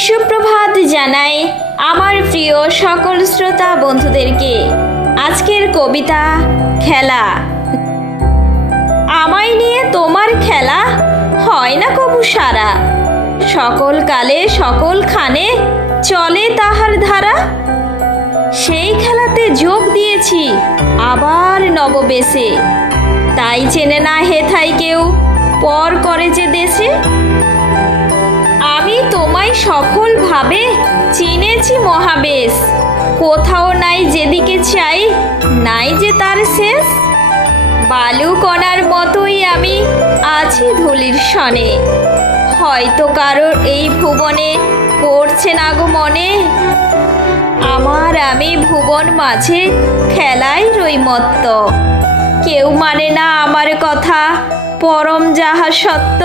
সুপ্রভাত জানাই আমার প্রিয় সকল শ্রোতা বন্ধুদেরকে। আজকের কবিতা খেলা। আমায় নিয়ে তোমার খেলা হয় না কবু সারা, সকল কালে সকলখানে চলে তাহার ধারা। সেই খেলাতে যোগ দিয়েছি আবার নববেশে, তাই চেনে না হেথাই কেউ পর করে যে দেশে। আমি তোমায় সফলভাবে চিনেছি মহাবেশ, কোথাও নাই যেদিকে চাই নাই যে তার শেষ। বালু কণার মতোই আমি আছি ধুলির সনে, হয়তো কারোর এই ভুবনে পড়ছে না গো মনে। আমার আমি ভুবন মাঝে খেলাই রই মত্ত, কেউ মানে না আমার কথা পরম যাহা সত্য।